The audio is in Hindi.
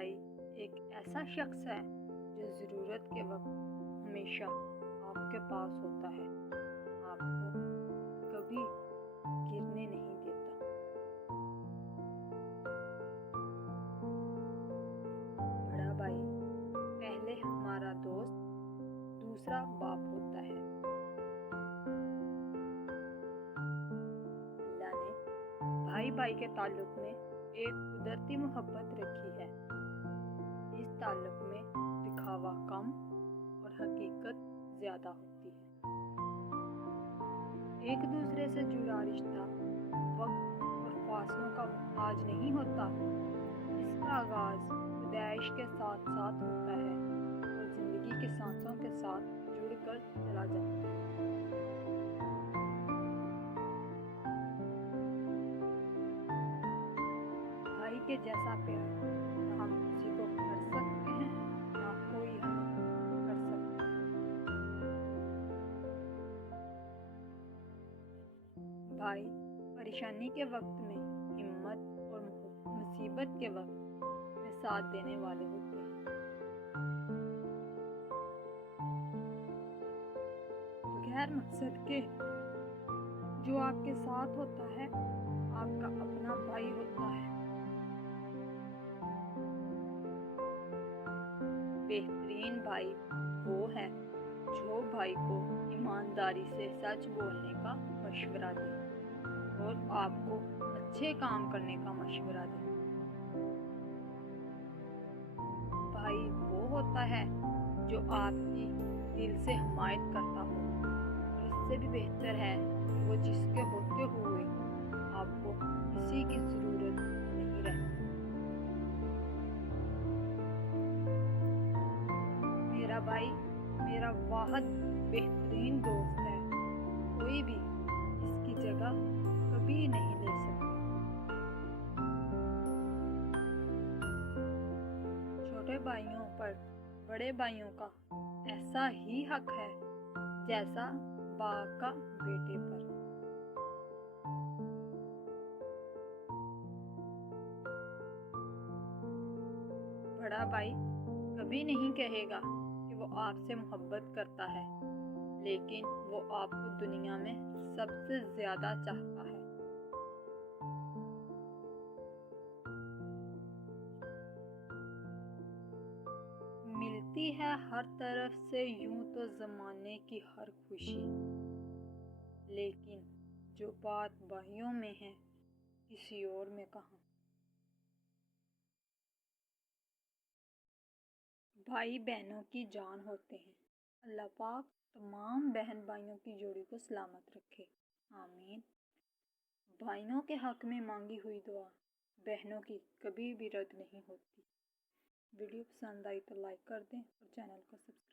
भाई एक ऐसा शख्स है जो ज़रूरत के वक्त हमेशा आपके पास होता है, आपको कभी गिरने नहीं देता। बड़ा भाई पहले हमारा दोस्त, दूसरा बाप होता है। अल्लाह ने भाई भाई के ताल्लुक में एक कुदरती मोहब्बत रखी है। इस ताल्लुक में दिखावा कम और हकीकत ज़्यादा होती है। एक दूसरे से जुड़ा रिश्ता वक्त और फासलों का मुहताज नहीं होता। इसका आगाज़ पैदाइश के साथ साथ होता है और ज़िंदगी के सांसों के साथ जुड़कर चला जाता है। भाई के जैसा प्यार न हम किसी को कर सकते हैं, ना कोई हमें कर सकता है। भाई परेशानी के वक्त में हिम्मत और मुसीबत के वक्त में साथ देने वाले होते हैं। बगैर मकसद के जो आपके साथ होता है, आपका अपना भाई होता है। बेहतरीन भाई वो है जो भाई को ईमानदारी से सच बोलने का मशवरा दे और आपको अच्छे काम करने का मशवरा दे। भाई वो होता है जो आपकी दिल से हमायत करता हो। इससे भी बेहतर है वो जिसके होते हुए आपको किसी की ज़रूरत नहीं रहती। मेरा भाई मेरा वाहिद बेहतरीन दोस्त है, कोई भी इसकी जगह कभी नहीं ले सकता। छोटे भाइयों पर बड़े भाइयों का ऐसा ही हक है जैसा बाप का बेटे पर। बड़ा भाई कभी नहीं कहेगा कि वो आपसे मोहब्बत करता है, लेकिन वो आपको दुनिया में सबसे ज़्यादा चाहता है। मिलती है हर तरफ से यूं तो ज़माने की हर खुशी, लेकिन जो बात भाइयों में है किसी और में कहाँ। भाई बहनों की जान होते हैं। अल्लाह पाक तमाम बहन भाइयों की जोड़ी को सलामत रखे, आमीन। भाइयों के हक में मांगी हुई दुआ बहनों की कभी भी रद्द नहीं होती। वीडियो पसंद आई तो लाइक कर दें और चैनल को सब्सक्राइब